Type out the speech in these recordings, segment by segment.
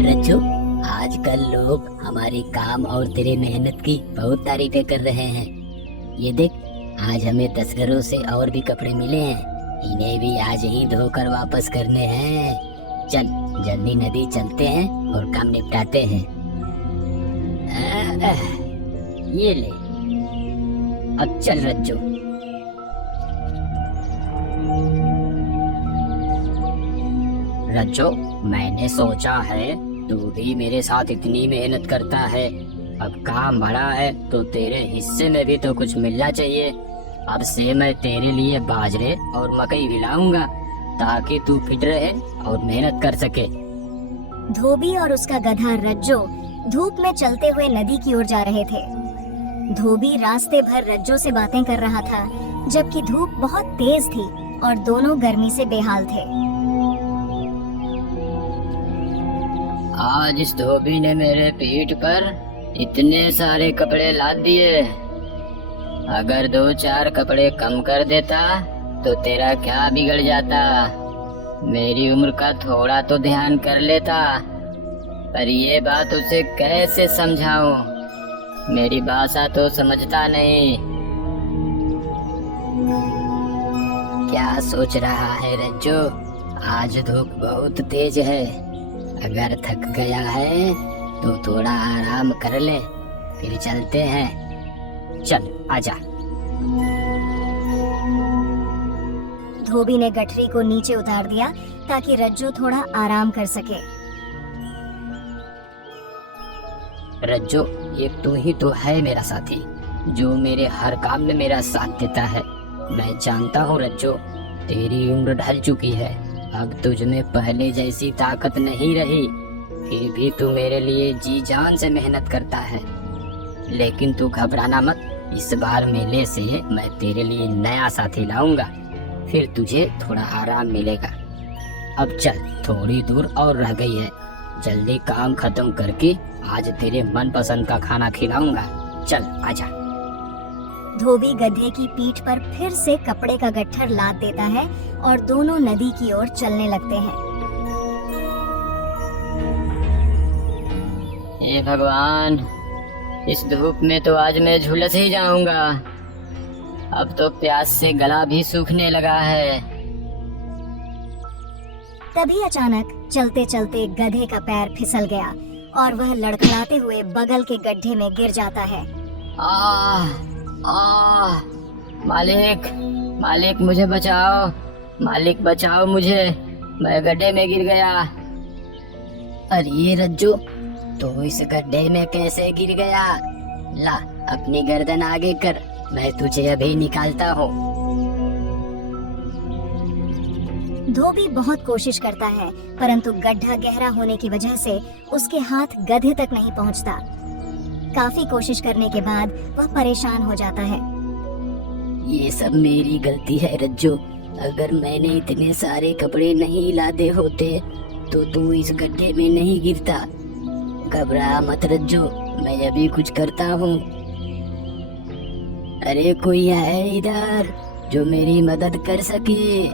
रज्जू, आजकल लोग हमारी काम और तेरे मेहनत की बहुत तारीफें कर रहे हैं। ये देख, आज हमें तस्करों से और भी कपड़े मिले हैं। इन्हें भी आज ही धोकर वापस करने हैं। चल जल्दी नदी चलते हैं और काम निपटाते हैं। ये ले, अब चल रज्जू। रज्जू, मैंने सोचा है तू भी मेरे साथ इतनी मेहनत करता है, अब काम बड़ा है तो तेरे हिस्से में भी तो कुछ मिलना चाहिए। अब से मैं तेरे लिए बाजरे और मकई भी लाऊंगा ताकि तू फिट रहे और मेहनत कर सके। धोबी और उसका गधा रज्जो धूप में चलते हुए नदी की ओर जा रहे थे। धोबी रास्ते भर रज्जो से बातें कर रहा था, जबकि धूप बहुत तेज थी और दोनों गर्मी से बेहाल थे। आज इस धोबी ने मेरे पीठ पर इतने सारे कपड़े लाद दिए। अगर 2-4 कपड़े कम कर देता तो तेरा क्या बिगड़ जाता। मेरी उम्र का थोड़ा तो ध्यान कर लेता, पर ये बात उसे कैसे समझाऊं। मेरी भाषा तो समझता नहीं। क्या सोच रहा है रज्जू? आज धूप बहुत तेज है। अगर थक गया है तो थोड़ा आराम कर ले, फिर चलते हैं। चल आजा। धोबी ने गठरी को नीचे उतार दिया ताकि रज्जो थोड़ा आराम कर सके। रज्जो, एक तू ही तो है मेरा साथी, जो मेरे हर काम में मेरा साथ देता है। मैं जानता हूँ रज्जो, तेरी उम्र ढल चुकी है, अब तुझ में पहले जैसी ताकत नहीं रही, फिर भी तू मेरे लिए जी जान से मेहनत करता है। लेकिन तू घबराना मत, इस बार मेले से मैं तेरे लिए नया साथी लाऊंगा, फिर तुझे थोड़ा आराम मिलेगा। अब चल, थोड़ी दूर और रह गई है, जल्दी काम खत्म करके आज तेरे मनपसंद का खाना खिलाऊंगा। चल आजा। धोबी गधे की पीठ पर फिर से कपड़े का गट्ठर लाद देता है और दोनों नदी की ओर चलने लगते हैं। हे भगवान, इस धूप में तो आज मैं झुलस ही जाऊंगा। अब तो प्यास से गला भी सूखने लगा है। तभी अचानक चलते चलते गधे का पैर फिसल गया और वह लड़खड़ाते हुए बगल के गड्ढे में गिर जाता है। मालिक, मालिक मुझे बचाओ, मालिक बचाओ मुझे, मैं गड्ढे में गिर गया। अरे ये रज्जू, तो इस गड्ढे में कैसे गिर गया? ला अपनी गर्दन आगे कर, मैं तुझे अभी निकालता हूँ। धोबी बहुत कोशिश करता है, परंतु गड्ढा गहरा होने की वजह से उसके हाथ गधे तक नहीं पहुँचता। काफी कोशिश करने के बाद वह परेशान हो जाता है। ये सब मेरी गलती है रज्जू, अगर मैंने इतने सारे कपड़े नहीं लादे होते तो तू इस गड्ढे में नहीं गिरता। घबरा मत रज्जू, मैं अभी कुछ करता हूँ। अरे कोई है इधर जो मेरी मदद कर सके?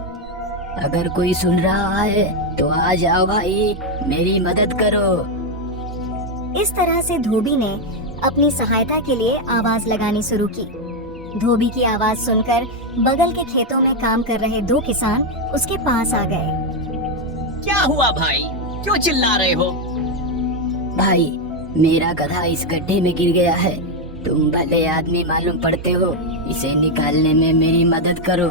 अगर कोई सुन रहा है तो आ जाओ भाई, मेरी मदद करो। इस तरह से धोबी ने अपनी सहायता के लिए आवाज लगानी शुरू की। धोबी की आवाज सुनकर बगल के खेतों में काम कर रहे 2 किसान उसके पास आ गए। क्या हुआ भाई, क्यों चिल्ला रहे हो? भाई, मेरा गधा इस गड्ढे में गिर गया है। तुम भले आदमी मालूम पड़ते हो, इसे निकालने में मेरी मदद करो।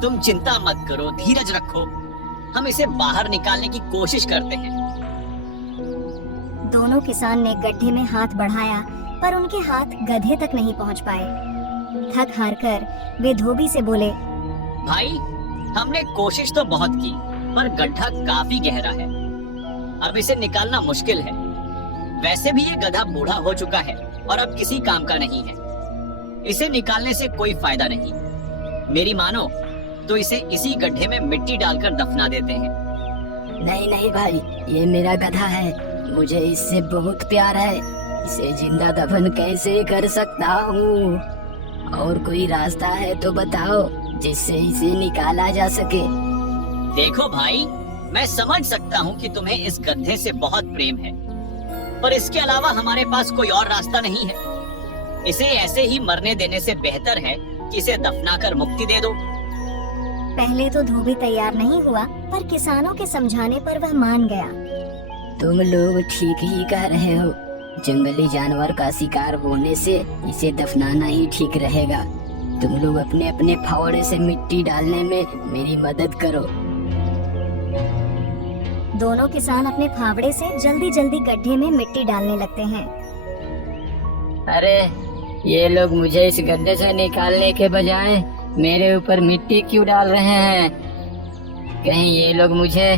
तुम चिंता मत करो, धीरज रखो, हम इसे बाहर निकालने की कोशिश करते हैं। दोनों किसान ने गड्ढे में हाथ बढ़ाया, पर उनके हाथ गधे तक नहीं पहुंच पाए। थक हार कर वे धोबी से बोले, भाई, हमने कोशिश तो बहुत की, पर गड्ढा काफी गहरा है, अब इसे निकालना मुश्किल है। वैसे भी ये गधा बूढ़ा हो चुका है और अब किसी काम का नहीं है। इसे निकालने से कोई फायदा नहीं। मेरी मानो तो इसे इसी गड्ढे में मिट्टी डालकर दफना देते हैं। नहीं नहीं भाई, ये मेरा गधा है, मुझे इससे बहुत प्यार है। इसे जिंदा दफन कैसे कर सकता हूँ? और कोई रास्ता है तो बताओ जिससे इसे निकाला जा सके। देखो भाई, मैं समझ सकता हूँ कि तुम्हें इस गधे से बहुत प्रेम है, पर इसके अलावा हमारे पास कोई और रास्ता नहीं है। इसे ऐसे ही मरने देने से बेहतर है कि इसे दफनाकर मुक्ति दे दो। पहले तो धोबी तैयार नहीं हुआ, पर किसानों के समझाने पर वह मान गया। तुम लोग ठीक ही कह रहे हो। जंगली जानवर का शिकार होने से इसे दफनाना ही ठीक रहेगा। तुम लोग अपने अपने फावड़े से मिट्टी डालने में मेरी मदद करो। दोनों किसान अपने फावड़े से जल्दी जल्दी गड्ढे में मिट्टी डालने लगते हैं। अरे ये लोग मुझे इस गड्ढे से निकालने के बजाय मेरे ऊपर मिट्टी क्यों डाल रहे हैं? कहीं ये लोग मुझे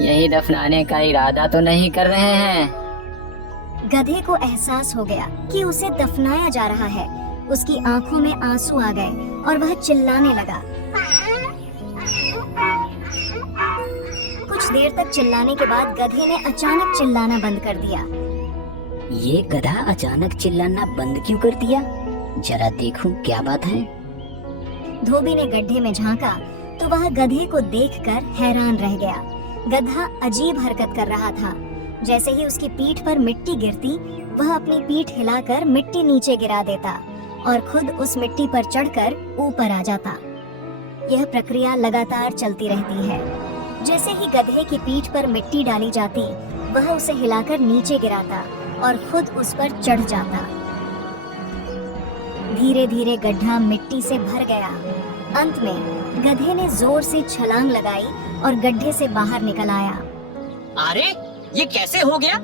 यही दफनाने का इरादा तो नहीं कर रहे हैं? गधे को एहसास हो गया कि उसे दफनाया जा रहा है। उसकी आंखों में आंसू आ गए और वह चिल्लाने लगा। कुछ देर तक चिल्लाने के बाद गधे ने अचानक चिल्लाना बंद कर दिया। ये गधा अचानक चिल्लाना बंद क्यों कर दिया? जरा देखूं क्या बात है। धोबी ने गड्ढे में झांका तो वह गधे को देखकर हैरान रह गया। गधा अजीब हरकत कर रहा था। जैसे ही उसकी पीठ पर मिट्टी गिरती, वह अपनी पीठ हिलाकर मिट्टी नीचे गिरा देता और खुद उस मिट्टी पर चढ़कर ऊपर आ जाता। यह प्रक्रिया लगातार चलती रहती है। जैसे ही गधे की पीठ पर मिट्टी डाली जाती, वह उसे हिलाकर नीचे गिराता और खुद उस पर चढ़ जाता। धीरे धीरे गड्ढा मिट्टी से भर गया। अंत में गधे ने जोर से छलांग लगाई और गड्ढे से बाहर निकल आया। अरे ये कैसे हो गया?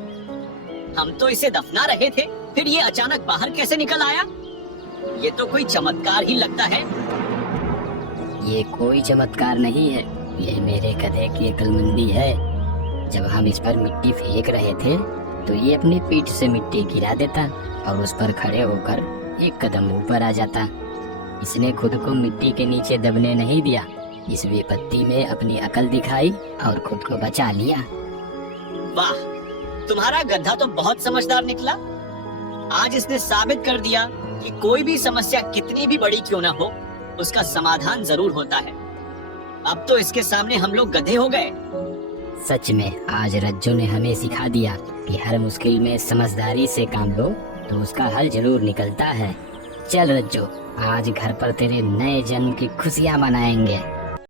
हम तो इसे दफना रहे थे, फिर ये अचानक बाहर कैसे निकल आया? ये तो कोई चमत्कार ही लगता है। ये कोई चमत्कार नहीं है, ये मेरे गधे की अक्लमंदी है। जब हम इस पर मिट्टी फेंक रहे थे तो ये अपनी पीठ से मिट्टी गिरा देता और उस पर खड़े होकर एक कदम ऊपर आ जाता। इसने खुद को मिट्टी के नीचे दबने नहीं दिया। इस विपत्ति में अपनी अकल दिखाई और खुद को बचा लिया। वाह, तुम्हारा गधा तो बहुत समझदार निकला। आज इसने साबित कर दिया कि कोई भी समस्या कितनी भी बड़ी क्यों ना हो, उसका समाधान जरूर होता है। अब तो इसके सामने हम लोग गधे हो गए। सच में आज रज्जो ने हमें सिखा दिया कि हर मुश्किल में समझदारी से काम लो तो उसका हल जरूर निकलता है। चल रज्जो, आज घर पर तेरे नए जन्म की खुशियाँ मनाएंगे।